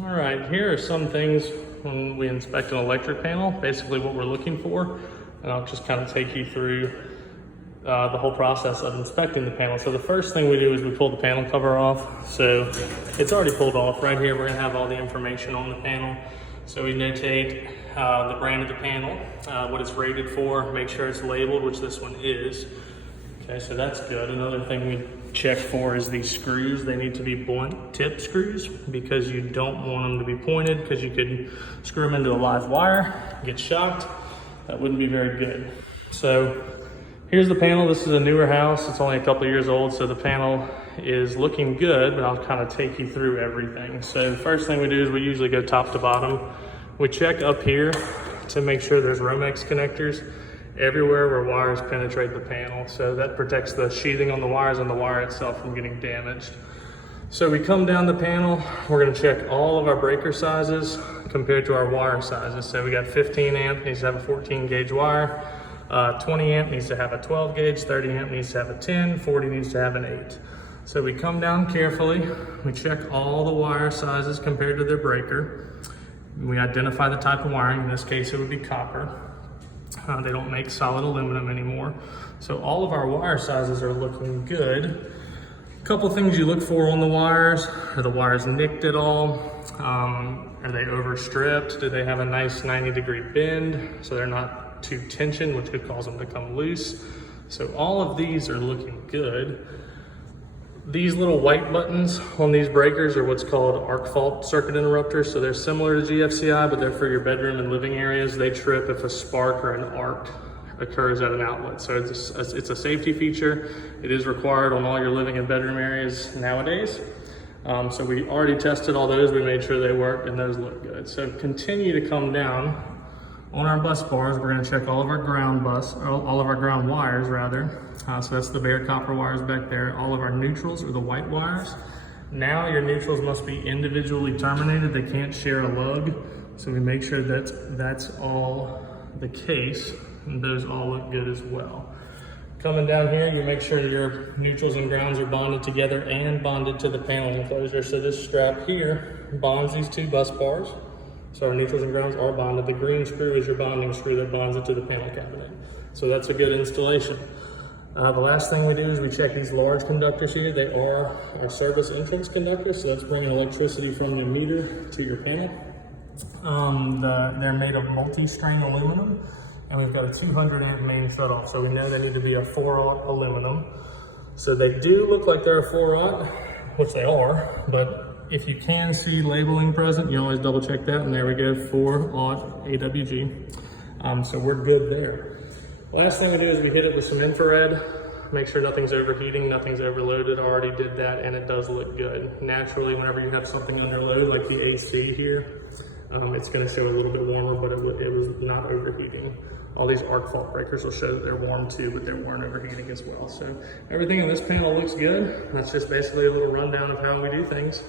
All right, here are some things when we inspect an electric panel, basically what we're looking for, and I'll just kind of take you through the whole process of inspecting the panel. So the first thing we do is we pull the panel cover off. So it's already pulled off. Right here, we're gonna have all the information on the panel. So we notate the brand of the panel, what it's rated for, make sure it's labeled, which this one is. Okay, so that's good. Another thing we check for is these screws. They need to be blunt tip screws because you don't want them to be pointed because you could screw them into a live wire, get shocked. That wouldn't be very good. So here's the panel. This is a newer house. It's only a couple of years old, so the panel is looking good, but I'll kind of take you through everything. So the first thing we do is we usually go top to bottom. We check up here to make sure there's Romex connectors everywhere where wires penetrate the panel. So that protects the sheathing on the wires and the wire itself from getting damaged. So we come down the panel, we're gonna check all of our breaker sizes compared to our wire sizes. So we got 15 amp, needs to have a 14 gauge wire, 20 amp needs to have a 12 gauge, 30 amp needs to have a 10, 40 needs to have an 8. So we come down carefully, we check all the wire sizes compared to their breaker. We identify the type of wiring, in this case it would be copper. They don't make solid aluminum anymore. So all of our wire sizes are looking good. A couple things you look for on the wires. Are the wires nicked at all? Are they overstripped? Do they have a nice 90-degree bend so they're not too tensioned, which could cause them to come loose? So all of these are looking good. These little white buttons on these breakers are what's called arc fault circuit interrupters. So they're similar to GFCI, but they're for your bedroom and living areas. They trip if a spark or an arc occurs at an outlet. So it's a safety feature. It is required on all your living and bedroom areas nowadays. So we already tested all those. We made sure they worked and those look good. So continue to come down. On our bus bars, we're gonna check all of our ground wires rather. So that's the bare copper wires back there. All of our neutrals are the white wires. Now your neutrals must be individually terminated. They can't share a lug. So we make sure that's all the case, and those all look good as well. Coming down here, you make sure your neutrals and grounds are bonded together and bonded to the panel enclosure. So this strap here bonds these two bus bars. So our neutrals and grounds are bonded. The green screw is your bonding screw that bonds it to the panel cabinet. So that's a good installation. The last thing we do is we check these large conductors here. They are our service entrance conductors. So that's bringing electricity from the meter to your panel. They're made of multi-strain aluminum, and we've got a 200 amp main shutoff. So we know they need to be a 4-aught aluminum. So they do look like they're a 4-aught, which they are, but if you can see labeling present, you always double check that, and there we go, 4-aught AWG. So we're good there. Last thing we do is we hit it with some infrared, make sure nothing's overheating, nothing's overloaded. I already did that, and it does look good. Naturally, whenever you have something under load, like the AC here, it's gonna show a little bit warmer, but it was not overheating. All these arc fault breakers will show that they're warm too, but they weren't overheating as well. So everything on this panel looks good. That's just basically a little rundown of how we do things.